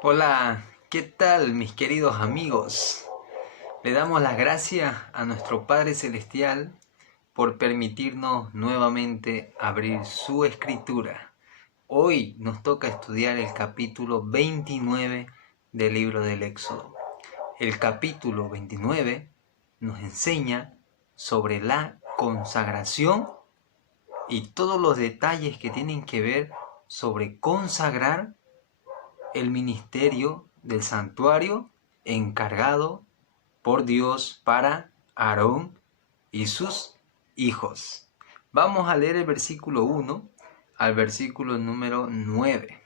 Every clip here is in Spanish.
Hola, ¿qué tal mis queridos amigos? Le damos las gracias a nuestro Padre Celestial por permitirnos nuevamente abrir su escritura. Hoy nos toca estudiar el capítulo 29 del libro del Éxodo. El capítulo 29 nos enseña sobre la consagración y todos los detalles que tienen que ver sobre consagrar el ministerio del santuario encargado por Dios para Aarón y sus hijos. Vamos a leer el versículo 1 al versículo número 9.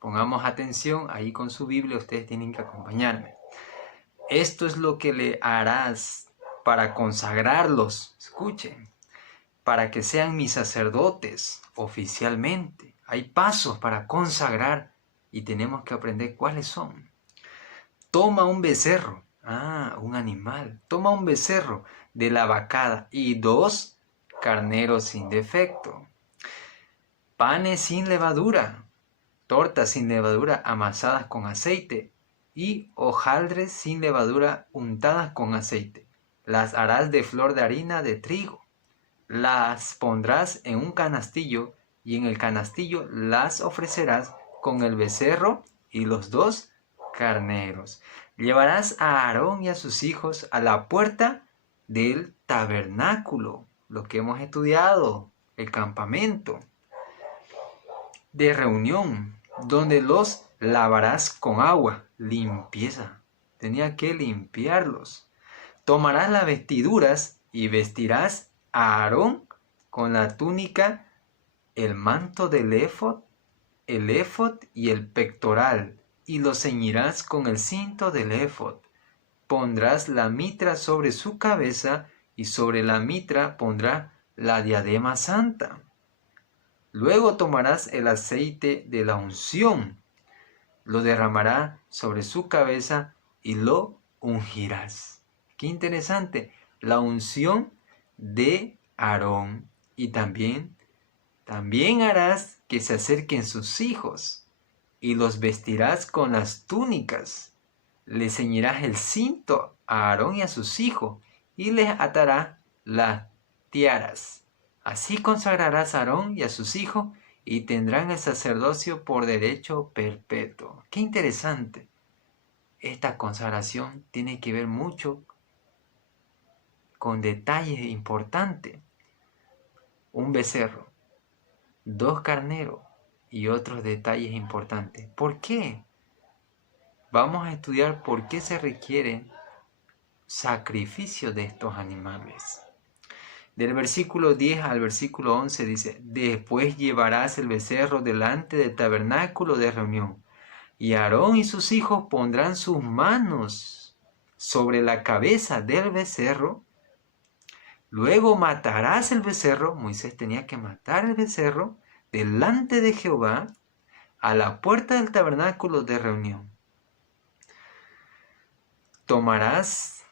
Pongamos atención, ahí con su Biblia ustedes tienen que acompañarme. Esto es lo que le harás para consagrarlos, escuchen, para que sean mis sacerdotes oficialmente. Hay pasos para consagrar y tenemos que aprender cuáles son. Toma un becerro, un animal. Toma un becerro de la vacada y 2 carneros sin defecto. Panes sin levadura, tortas sin levadura amasadas con aceite y hojaldres sin levadura untadas con aceite. Las harás de flor de harina de trigo. Las pondrás en un canastillo y en el canastillo las ofrecerás con el becerro y los 2 carneros. Llevarás a Aarón y a sus hijos a la puerta del tabernáculo, lo que hemos estudiado, el campamento de reunión, donde los lavarás con agua, limpieza. Tenía que limpiarlos. Tomarás las vestiduras y vestirás a Aarón con la túnica, el manto del éfod, el éfod y el pectoral, y lo ceñirás con el cinto del éfod. Pondrás la mitra sobre su cabeza y sobre la mitra pondrá la diadema santa. Luego tomarás el aceite de la unción, lo derramará sobre su cabeza y lo ungirás. Qué interesante, la unción de Aarón. Y también harás que se acerquen sus hijos y los vestirás con las túnicas. Le ceñirás el cinto a Aarón y a sus hijos y les atarás las tiaras. Así consagrarás a Aarón y a sus hijos y tendrán el sacerdocio por derecho perpetuo. Qué interesante. Esta consagración tiene que ver mucho con detalles importantes. Un becerro, 2 carneros y otros detalles importantes. ¿Por qué? Vamos a estudiar por qué se requiere sacrificio de estos animales. Del versículo 10 al versículo 11 dice: después llevarás el becerro delante del tabernáculo de reunión, y Aarón y sus hijos pondrán sus manos sobre la cabeza del becerro. Luego matarás el becerro. Moisés tenía que matar el becerro delante de Jehová a la puerta del tabernáculo de reunión. Tomarás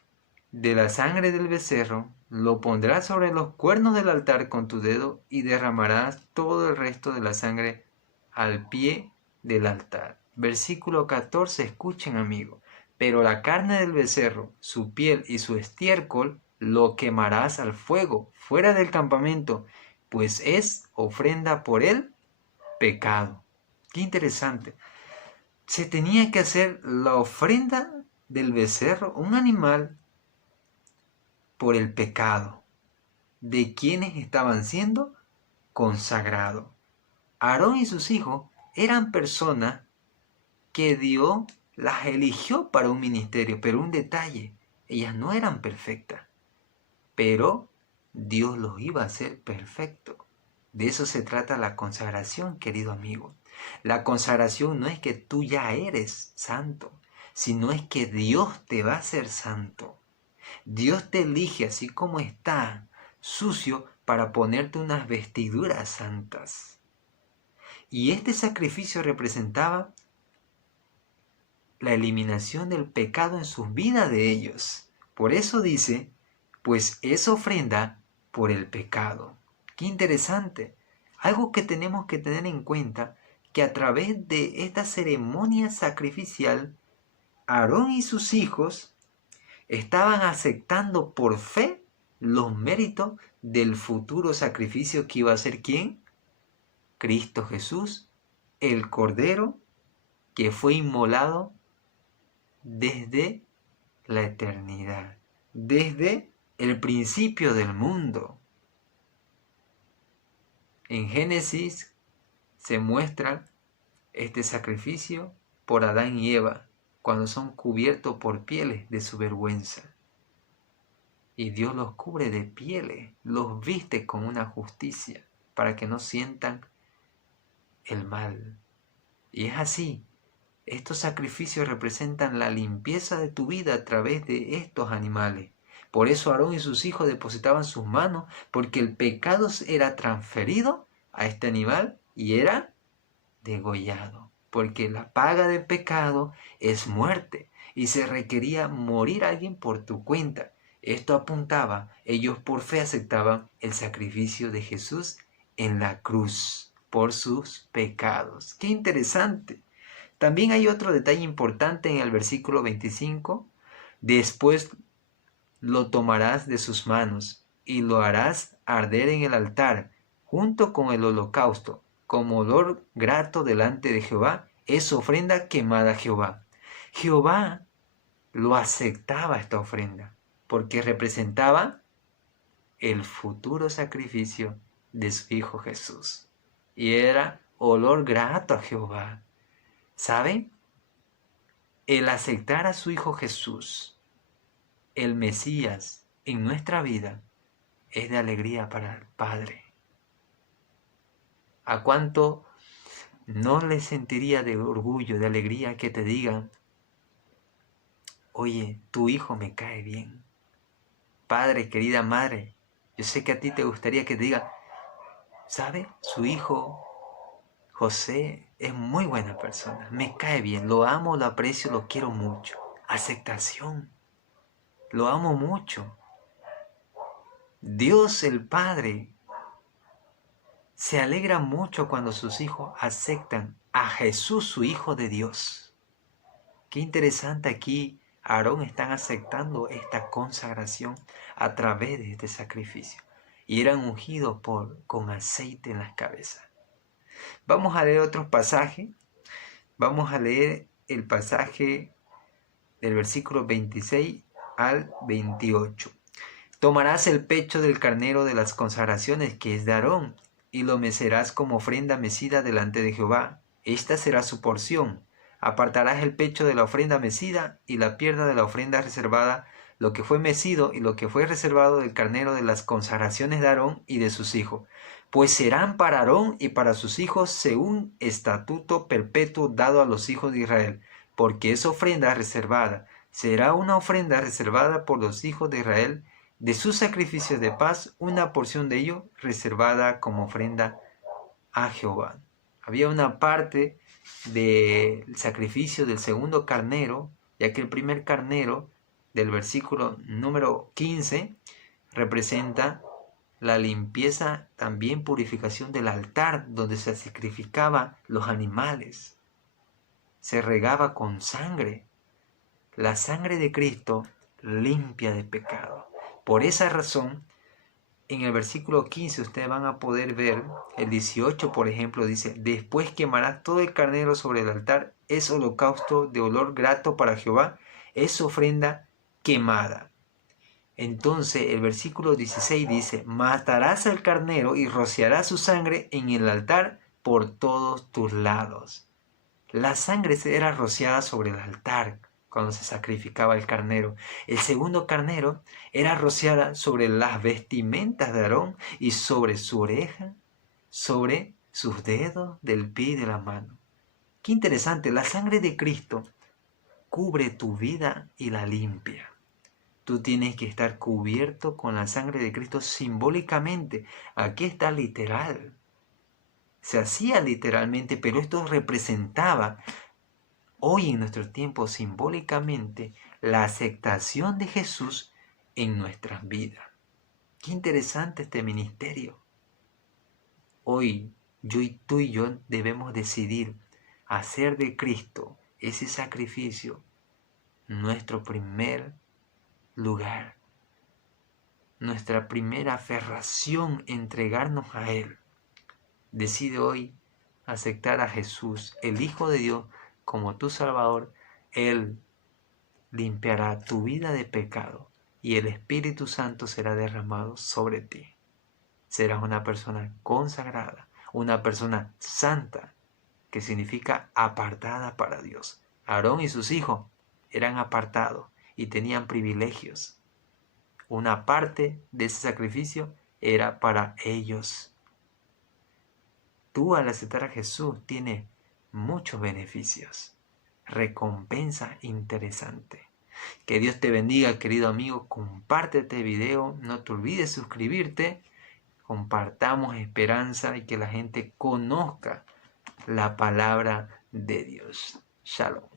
de la sangre del becerro, lo pondrás sobre los cuernos del altar con tu dedo y derramarás todo el resto de la sangre al pie del altar. Versículo 14, escuchen amigos. Pero la carne del becerro, su piel y su estiércol, lo quemarás al fuego fuera del campamento, pues es ofrenda por el pecado. Qué interesante. Se tenía que hacer la ofrenda del becerro, un animal, por el pecado de quienes estaban siendo consagrados. Aarón y sus hijos eran personas que Dios las eligió para un ministerio, pero un detalle, ellas no eran perfectas, pero Dios los iba a hacer perfectos. De eso se trata la consagración, querido amigo. La consagración no es que tú ya eres santo, sino es que Dios te va a hacer santo. Dios te elige así como está, sucio, para ponerte unas vestiduras santas. Y este sacrificio representaba la eliminación del pecado en sus vidas de ellos. Por eso dice, pues es ofrenda por el pecado. Qué interesante. Algo que tenemos que tener en cuenta, que a través de esta ceremonia sacrificial, Aarón y sus hijos estaban aceptando por fe los méritos del futuro sacrificio que iba a ser ¿quién? Cristo Jesús, el Cordero que fue inmolado desde la eternidad, desde el principio del mundo. En Génesis se muestra este sacrificio por Adán y Eva, cuando son cubiertos por pieles de su vergüenza. Y Dios los cubre de pieles, los viste con una justicia, para que no sientan el mal. Y es así. Estos sacrificios representan la limpieza de tu vida a través de estos animales. Por eso Aarón y sus hijos depositaban sus manos, porque el pecado era transferido a este animal y era degollado. Porque la paga del pecado es muerte y se requería morir alguien por tu cuenta. Esto apuntaba, ellos por fe aceptaban el sacrificio de Jesús en la cruz por sus pecados. ¡Qué interesante! También hay otro detalle importante en el versículo 25. Después lo tomarás de sus manos y lo harás arder en el altar junto con el holocausto, como olor grato delante de Jehová. Es ofrenda quemada a Jehová. Jehová lo aceptaba esta ofrenda porque representaba el futuro sacrificio de su Hijo Jesús. Y era olor grato a Jehová. ¿Saben? El aceptar a su Hijo Jesús, el Mesías, en nuestra vida, es de alegría para el Padre. ¿A cuánto no le sentiría de orgullo, de alegría que te digan, oye, tu hijo me cae bien? Padre, querida madre, yo sé que a ti te gustaría que te digan, ¿sabe? Su hijo José es muy buena persona, me cae bien, lo amo, lo aprecio, lo quiero mucho. Aceptación, lo amo mucho. Dios el Padre se alegra mucho cuando sus hijos aceptan a Jesús, su Hijo de Dios. Qué interesante aquí, Aarón están aceptando esta consagración a través de este sacrificio. Y eran ungidos con aceite en las cabezas. Vamos a leer otros pasajes. Vamos a leer el pasaje del versículo 26 al 28. Tomarás el pecho del carnero de las consagraciones que es de Aarón, y lo mecerás como ofrenda mecida delante de Jehová. Esta será su porción. Apartarás el pecho de la ofrenda mecida y la pierna de la ofrenda reservada, lo que fue mecido y lo que fue reservado del carnero de las consagraciones de Aarón y de sus hijos. Pues serán para Aarón y para sus hijos según estatuto perpetuo dado a los hijos de Israel, porque es ofrenda reservada. Será una ofrenda reservada por los hijos de Israel, de sus sacrificios de paz, una porción de ello reservada como ofrenda a Jehová. Había una parte del sacrificio del segundo carnero, ya que el primer carnero del versículo número 15 representa la limpieza, también purificación del altar donde se sacrificaban los animales. Se regaba con sangre. La sangre de Cristo limpia de pecado. Por esa razón, en el versículo 15 ustedes van a poder ver, el 18 por ejemplo dice, después quemarás todo el carnero sobre el altar, es holocausto de olor grato para Jehová, es ofrenda quemada. Entonces el versículo 16 dice, matarás al carnero y rociarás su sangre en el altar por todos tus lados. La sangre era rociada sobre el altar cuando se sacrificaba el carnero. El segundo carnero era rociada sobre las vestimentas de Aarón y sobre su oreja, sobre sus dedos del pie y de la mano. Qué interesante, la sangre de Cristo cubre tu vida y la limpia. Tú tienes que estar cubierto con la sangre de Cristo simbólicamente. Aquí está literal. Se hacía literalmente, pero esto representaba hoy en nuestro tiempo simbólicamente la aceptación de Jesús en nuestras vidas. Qué interesante este ministerio. Hoy Tú y yo debemos decidir hacer de Cristo ese sacrificio nuestro primer lugar, nuestra primera aferración, entregarnos a Él. Decide hoy aceptar a Jesús, el Hijo de Dios, como tu Salvador. Él limpiará tu vida de pecado y el Espíritu Santo será derramado sobre ti. Serás una persona consagrada, una persona santa, que significa apartada para Dios. Aarón y sus hijos eran apartados y tenían privilegios. Una parte de ese sacrificio era para ellos. Tú, al aceptar a Jesús, tienes muchos beneficios, recompensa interesante. Que Dios te bendiga, querido amigo. Comparte este video, no te olvides suscribirte. Compartamos esperanza y que la gente conozca la palabra de Dios. Shalom.